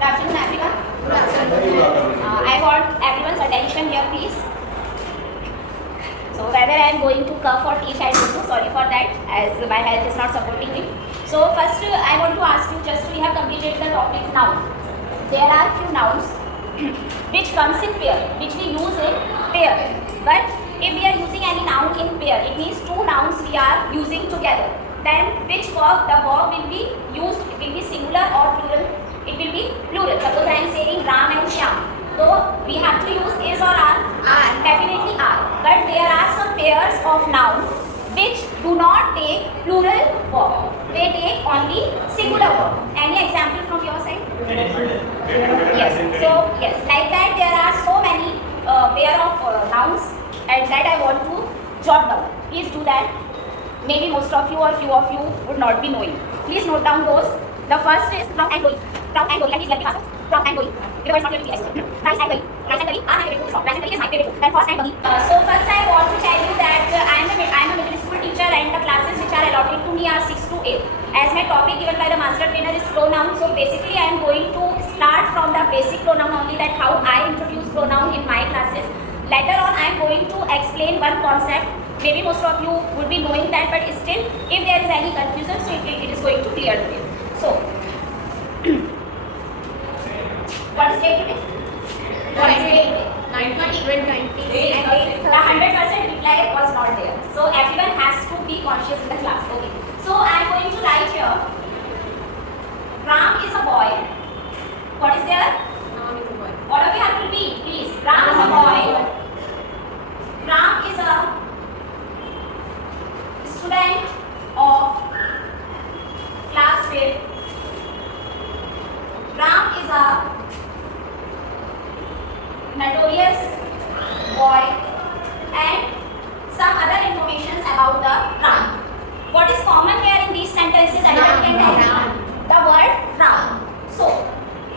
Good afternoon, everyone. Good afternoon. I want everyone's attention here, please. So whether I am going to cough or teach, I don't know. Sorry for that, as my health is not supporting me. So first, I want to ask you, just we have completed the topic noun. There are few nouns which comes in pair, which we use in pair. But if we are using any noun in pair, it means two nouns we are using together. Then which verb? The verb will be used. It will be singular or plural. It will be plural. Suppose I am saying Ram and Shyam. So we have to use is or are? Are. Definitely are. But there are some pairs of nouns which do not take plural verb. They take only singular verb. Any example from your side? Yes. So yes, like that there are so many pair of nouns, and that I want to jot down. Please do that. Maybe most of you or few of you would not be knowing. Please note down those. The first is from and going. From and going. Let me get the answer. From and going. It was not going to be as rice and curry. Rice and curry are my favorite food. Rice and curry is my favorite food. Then first and curry. So first I want to tell you that I am a middle school teacher, and the classes which are allotted to me are 6 to 8. As my topic given by the master trainer is pronoun, so basically I am going to start from the basic pronoun only, that how I introduce pronoun in my classes. Later on I am going to explain one concept. Maybe most of you would be knowing that, but still if there is any confusion, so it is going to clear today. So what is date today? What is date today? 90. And the 100% reply was not there. So everyone has to be conscious in the class. Okay. So I am going to write here. Ram is a boy. What is there? Ram is a boy. All of you have to repeat, please. Ram is a boy. Ram is a student of class 5th. Ram is a notorious boy, and some other information about the Ram. What is common here in these sentences? The word Ram. So,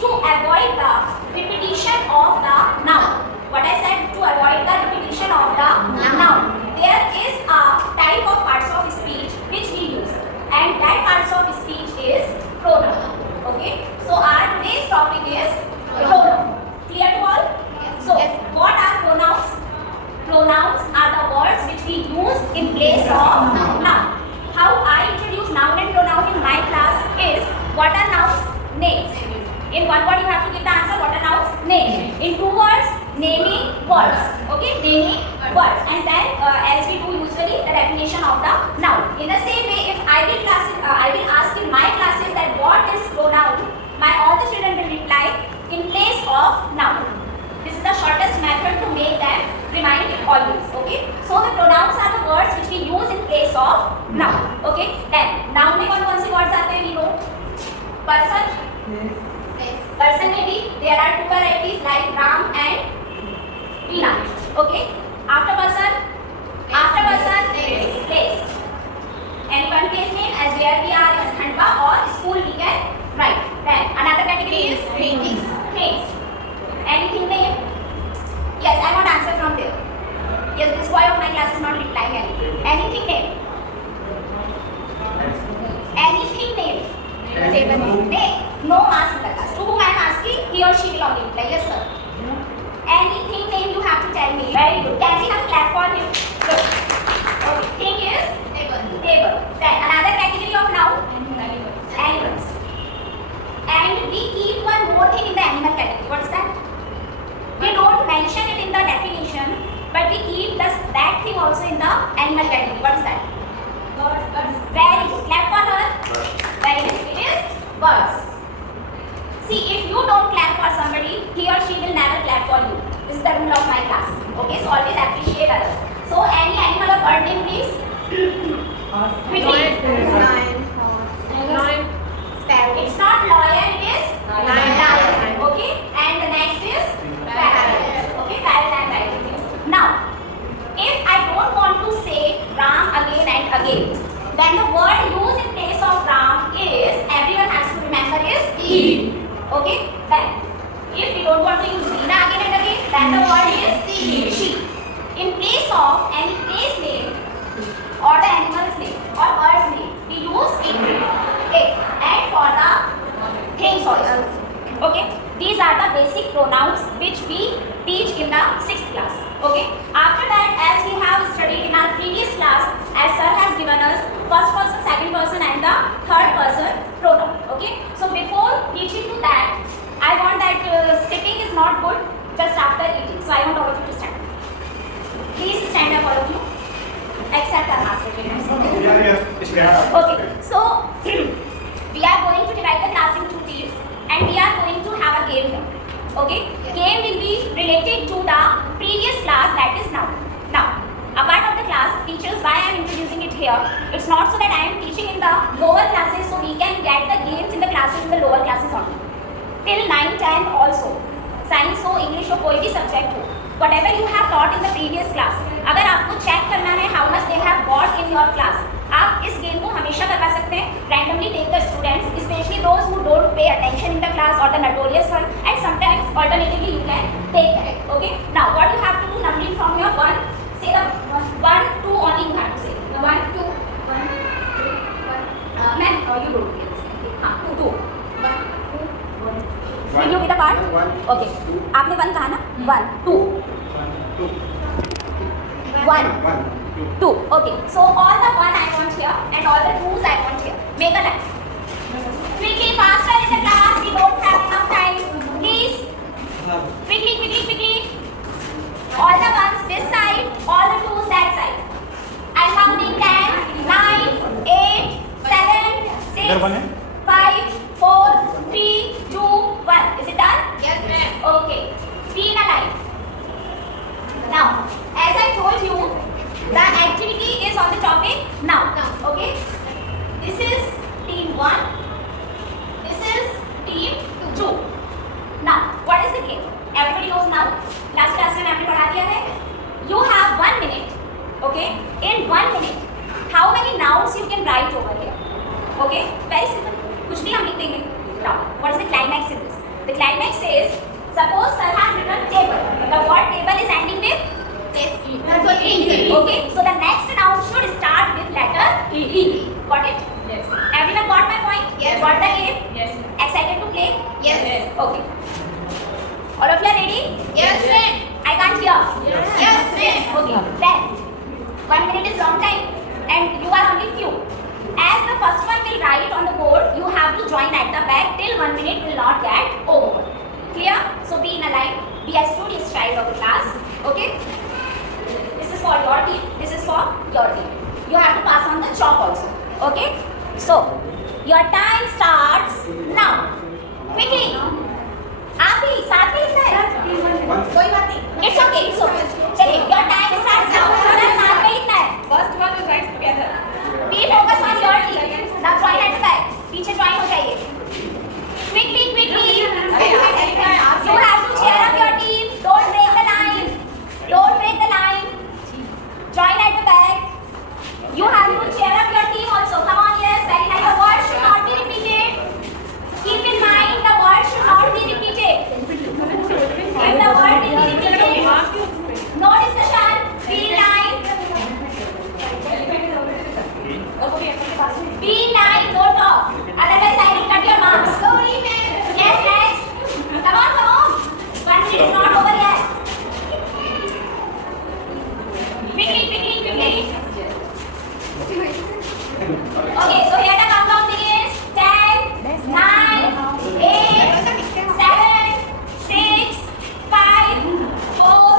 to avoid the repetition of the noun. What I said, to avoid the repetition of the noun. There is a type of parts of speech which we use, and that parts of speech is pronoun. Okay. So our today's topic is pronoun. Clear to all? So what are pronouns? Pronouns are the words which we use in place of noun. How I introduce noun and pronoun in my class is, what are nouns? Names. In one word you have to give the answer, what are nouns? Names. In two words, naming words. Okay, naming words. And then as we do usually, the definition of the noun. In the same way, if I will ask in my classes that what is pronoun, all the children will reply in place of noun. This is the shortest method to make them remind always. Okay. So the pronouns are the words which we use in place of noun. Okay. Then noun में कौन-कौन से words आते हैं? We know. Person. Yes. Person में भी there are two varieties like Ram and Veena. Okay. After person, place. And one place name, as where we are is Khandwa, or school we can write. Then another category is things. Anything name? Yes, I want answer from there. Yes, this boy of my class is not replying anything. Anything name? Anything name? No mask in the class. To whom I am asking, he or she will only reply. Yes, sir. Anything name you have to tell me. Very good. Can we have a clap for him? Good. Okay. Thing is table. Then another category of noun? Animals. And we keep one more thing in the animal category. What is that? We don't mention it in the definition, but we keep that thing also in the animal category. What is that? Birds. Very good. Clap for her. Very good. It is birds. See, if you don't clap for somebody, he or she will never clap for you. This is the rule of my class. Okay, so always appreciate others. So any animal or bird name, please. Lion. Sparrow. It's not lion, it is lion. Okay, and the next is parrot. Okay, parrot and parrot. Now, if I don't want to say Ram again and again, then the word used in place of Ram is, everyone has to remember, is he. Okay, then if we don't want to use Veena again and again, then the word is she. In place of any place name or the animal's name or bird's name, we use it. And for the things also. Okay. basic pronouns which we teach in the 6th class. Okay. After that, as we have studied in our previous class, as sir has given us first person, second person and the third person pronoun. Okay. So before reaching to that, I want that sitting is not good just after eating. So I want all of you to stand. Please stand up, all of you. Except our master trainers. Okay. So we are going to divide the class into 2 teams and we are going to have a game here. Okay. Game will be related to the previous class, that is now. Now, a part of the class, teachers, why I am introducing it here. It's not so that I am teaching in the lower classes, so we can get the games in the classes in the lower classes only. Till 9, 10 also. Science हो, English हो, कोई भी subject हो. Whatever you have taught in the previous class. अगर आपको check करना है how much they have got in your class, आप इस game को हमेशा करवा सकते हैं. Randomly take the students, especially those who don't pay attention in the class or the notorious one, and sometimes alternatively you can take that. Okay. Now what you have to do, numbering from your 1, say the 1, 2 only you have to say. 1, 2, 1, 2, 1. Ma'am, you go. 2. 1, 2, 1. Will you get a part? Okay. आपने 1 कहा ना? 1, 2. 1, 2. Okay. So all the 1 I want here and all the 2s I want here. Make a line. Quickly, faster in the class. We don't have enough time. Please. Quickly, quickly, quickly. All the 1s this side, all the 2s that side. I'm counting 10, 9, 8, 7, 6, 5, 4, 3, 2, 1. Is it done? Yes, ma'am. Okay. Be in a line. Now, as I told you, the activity is on the topic now. Okay. This is team 1. This is team 2. Now, what is the game? Everybody knows now. Last class में मैंने पढ़ा दिया है. You have 1 minute. Okay. In 1 minute, how many nouns you can write over here? Okay. Very simple. कुछ भी हम लिख देंगे. Now, what is the climax in this? The climax is, suppose sir has written table. The word table is ending with okay. So the next noun should start with letter E. Got it? Yes. Everyone got my point? Yes. Got the game? Yes. Excited to play? Yes. Okay. All of you are ready? Yes, ma'am. I can't hear. Yes, ma'am. Okay. Then 1 minute is long time and you are only few. As the first one will write on the board, you have to join at the back till 1 minute will not get over. Clear? So be in a line. Be a studious child of the class. Okay? This is for your team. This is for your team. You have to pass on the chalk also. Okay? So your time starts now. Quickly. आप भी साथ में लिखना है? कोई बात नहीं. It's okay. It's okay. चलिए. Your time starts now. Sir साथ में लिखना है. First one is right together. Be focused on your team. Now join at the back. पीछे join हो जाइए. Quickly, quickly. You have to cheer up your team. Don't break the line. Don't break the line. Join at the back. You have to cheer up your team also. Come on, yes. Very nice. The word should not be repeated. Keep in mind the word should not be repeated. If the word will be repeated, no discussion. Be in line. Be in line. Don't talk. Otherwise, I will cut your marks. Sorry, ma'am. Yes, next. Come on, come on. 1 minute is not over yet. Quickly, quickly, quickly. Okay, so here the countdown begins. 10, 9, 8, 7, 6, 5, 4,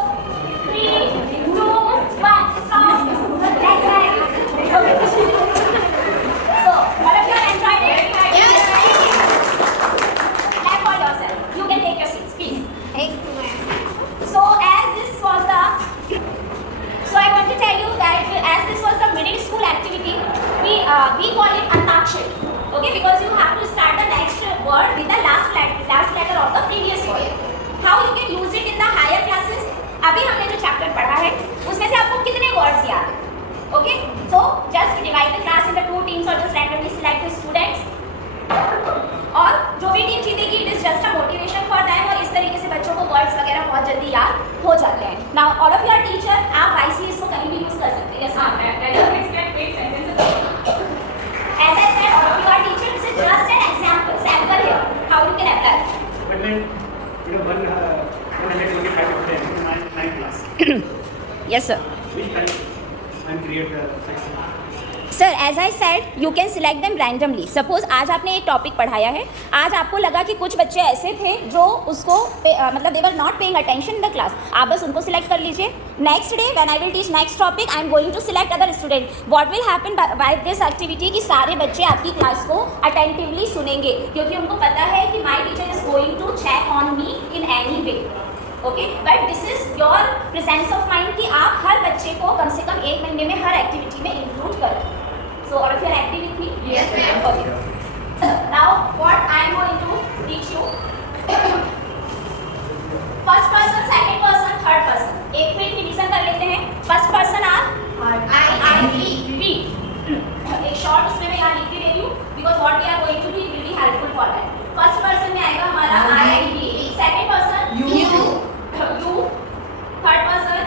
3, 2, 1. Stop. Next slide. Okay. So, all of you have enjoyed it? Yes. Clap for yourself. You can take your seats, please. Thank you, ma'am. So as this was the, so I want to tell you that as this was the middle school activity, we call it Antakshari. Okay, because you have to start the next word with the last letter of the previous word. How you can use it in the higher classes? अभी हमने जो chapter पढ़ा है उसमें से आपको कितने words याद हैं? Okay, so just divide the class into 2 teams or just randomly select the students. और जो भी टीम जीतेगी it is just a motivation for them और इस तरीके से बच्चों को वर्ड्स वगैरह बहुत जल्दी याद हो जाते हैं. Now all of your teacher आप ICS को कहीं भी यूज कर सकते हैं. हाँ, that is expect great sentences. As I said, all of your teacher, this is just an example here how you can apply. 125 students in 9th class. Yes, sir. Which type and create the section? Sir as I said you can select them randomly. Suppose आज आपने एक topic पढ़ाया है, आज आपको लगा कि कुछ बच्चे ऐसे थे जो उसको मतलब they were not paying attention in the class, आप बस उनको सिलेक्ट कर लीजिए. Next day when I will teach next topic I am going to select other student. What will happen by this activity कि सारे बच्चे आपकी क्लास को अटेंटिवली सुनेंगे, क्योंकि उनको पता है कि my teacher is going to check on me in any way. Okay, but this is your presence of mind कि आप हर बच्चे को कम से कम एक महीने में हर एक्टिविटी में इंक्लूड करें. So all of you are active with me? Yes, ma'am. Okay. Now what I am going to teach you. First person, second person, third person. एक मिनट रिवीजन कर लेते हैं. First person are I, we. एक short उसमें मैं यहाँ लिख के दे रही हूँ because what we are going to do will be helpful for that. First person में आएगा हमारा I, we. Second person you. Third person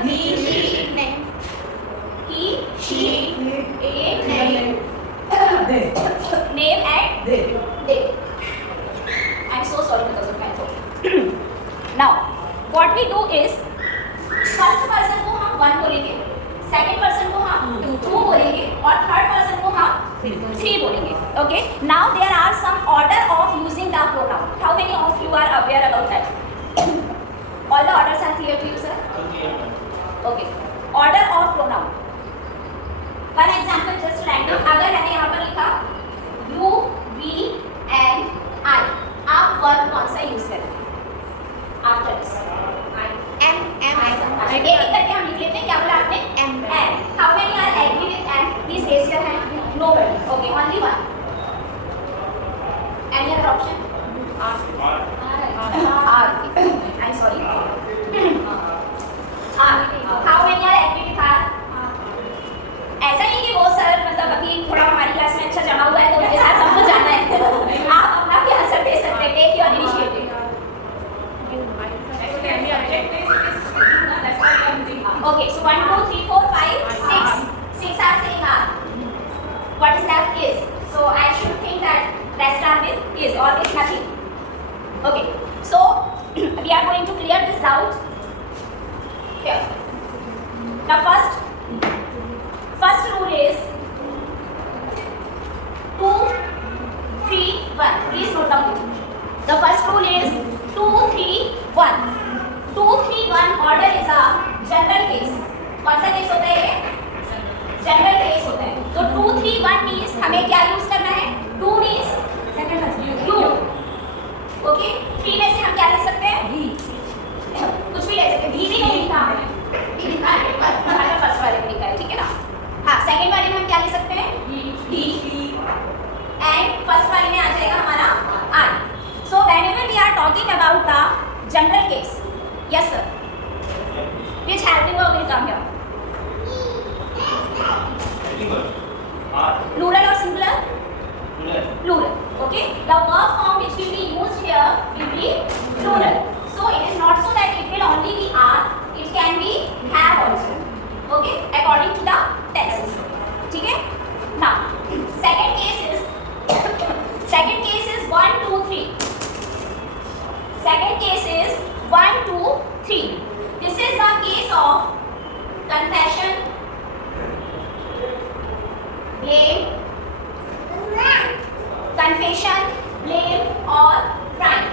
he, she, it, name and they. I'm so sorry because of my throat. Now, what we do is first person को हम 1 बोलेंगे, second person को हम 2 बोलेंगे और third person को हम 3 बोलेंगे. Okay. Now there are some order of using the pronoun. How many of you are aware about that? All the orders are clear to you, sir? Okay. Order of pronoun. For example just random, अगर मैंने यहाँ पर लिखा you, we and I, आप verb कौन सा use करें after this? एक एक करके हम लिख लेते हैं. क्या बोला आपने? M. How many are agree with M? Please raise your hand. Nobody. Okay, only one. Any other option? R. I am sorry. R. How many are agree with R? ऐसा नहीं कि वो सर मतलब अभी थोड़ा हमारी क्लास में अच्छा जमा हुआ है तो उनके साथ सबको जाना है. आप अपना भी आंसर दे सकते हैं. Take your initiative. Okay, so 1 2 3 4 5 6 are saying are. What is left is. So I should think that rest are with is or is nothing. Okay, so we are going to clear this doubt here. The first rule is 2 3 1. Please note down it. The first rule is 2 3 1. 2 3 1 order is a general case. कौन सा case होता है ये? General case होता है. तो 2 3 1 means हमें क्या यूज करना है? 2 मीन्स you. ओके, 3 में से हम क्या ले सकते हैं? कुछ भी ले सकते हैं. भी नहीं लिखा हमने. लिखा है पर फर्स्ट वाले में लिखा है, ठीक है ना? हाँ, सेकंड वाले में हम क्या ले सकते हैं? he. एंड फर्स्ट वाले में आ जाएगा हमारा I. So whenever we are talking about the general case, yes sir, which helping verb will come here? Plural or singular? Plural. Okay, the verb form which will be used here will be plural. So it is not so that it will only be are, it can be have also. Okay, according to the text. ठीक है? Now second case is 1 2 3. Second case is 1 2 3. This is the case of confession, blame, or crime.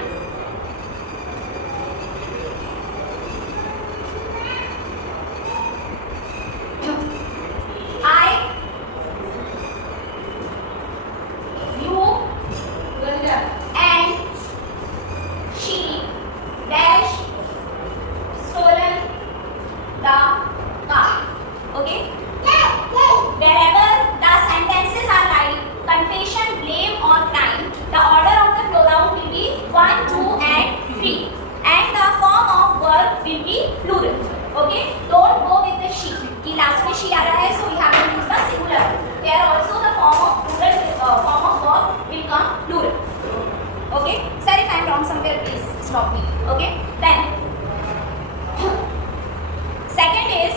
I, you, and she dash stolen the car. Okay? Wherever the sentences are like confession, blame or crime, the order of the pronoun will be 1 2 and 3 and the form of verb will be plural. Okay, don't go with the she कि last में she आ रहा है, so we have to use the singular. There also the form of plural form of verb will come plural. Okay, sir, if I am wrong somewhere please stop me. Okay, then second is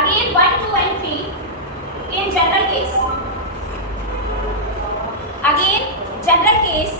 again 1 2 and 3 in general case. Again general case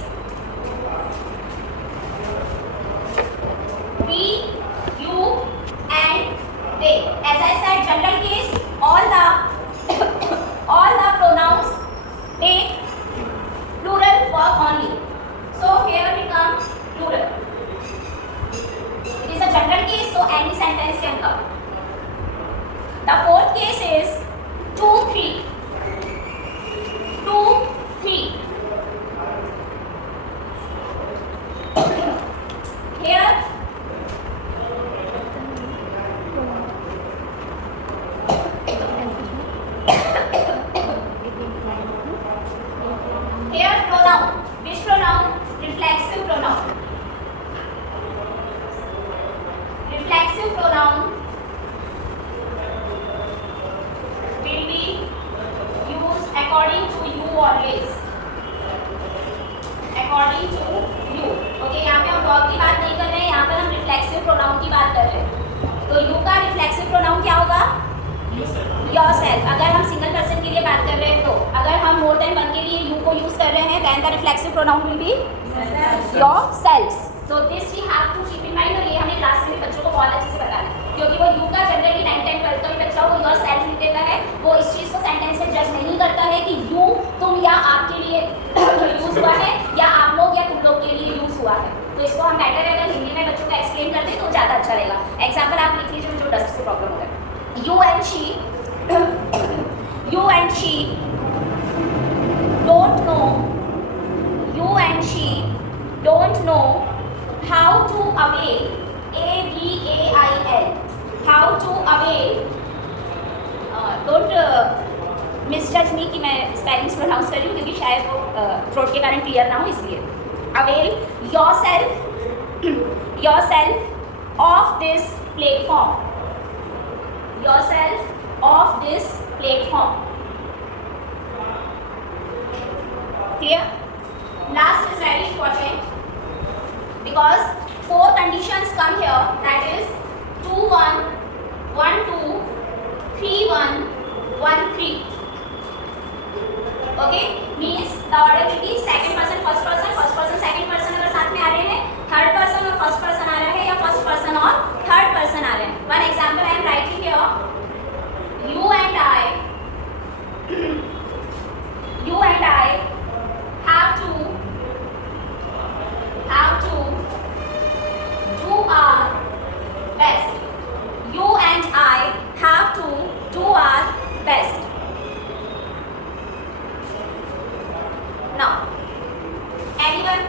अगर हम more than one के लिए you को use कर रहे हैं then the reflexive pronoun will be yourselves. So this we have to keep in mind. और ये हमें क्लास में बच्चों को बहुत अच्छे से बताना है, क्योंकि वो यू का जनरली 9, 10, 12 का भी बच्चा वो योरसेल्फ लिख देता है. वो इस चीज़ को सेंटेंस में जज नहीं करता है कि यू तुम या आपके लिए यूज हुआ है या आप लोग या तुम लोग के लिए यूज हुआ है. तो इसको हम बेटर अगर हिंदी में बच्चों को एक्सप्लेन कर दें तो ज़्यादा अच्छा रहेगा. एग्जाम्पल आप लिख लीजिए जो डस्ट से प्रॉब्लम होगा. You and she don't know. You and she don't know how to avail. AVAIL. How to avail. Don't misjudge me कि मैं स्पेलिंग्स प्रोनाउंस कर रही हूँ क्योंकि शायद वो थ्रोट के कारण क्लियर ना हो इसलिए. Avail yourself of this platform. Yourself of this platform. Clear? Last is very important because 4 conditions come here, that is 2 1 1 2 3 1 1 3. Okay, means the order will be second person first person second person अगर साथ में आ रहे हैं, third person और first person आ रहा है या first person और third person आ रहे हैं. One example I am writing here. You and I have to do our best. You and I have to do our best. Now, anyone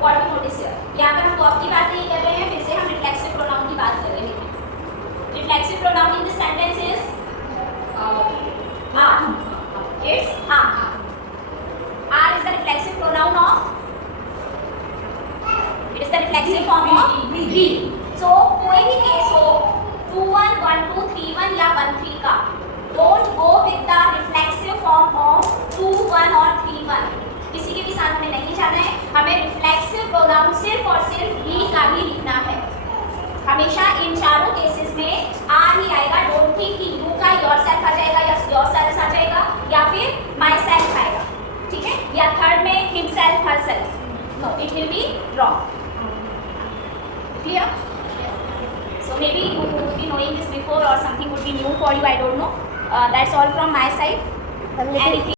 what you notice here? यहाँ पर हम verb की बात नहीं कर रहे हैं, फिर से हम रिफ्लेक्सिव प्रोनाउन की बात कर रहे हैं. Reflexive pronoun in this sentence is are. It's are. Are is the reflexive pronoun of. It is the reflexive form of we. So कोई भी केस हो 2 1 1 2 3 1 या 1 3 का, don't go with the reflexive form of 2 1 और 3 1. किसी के भी साथ में नहीं जाना है. हमें रिफ्लेक्सिव प्रोनाउन सिर्फ और सिर्फ ही का ही लिखना है. हमेशा इन चारों केसेस में आर ही आएगा. डोंट थिंक कि यू का योरसेल्फ आ जाएगा या योरसेल्फ आ जाएगा या फिर माई सेल्फ आएगा. ठीक है, या थर्ड में himself herself. No, it will be wrong. Clear? So maybe you would be knowing this before और something would be new for you. I don't know. That's all from my side.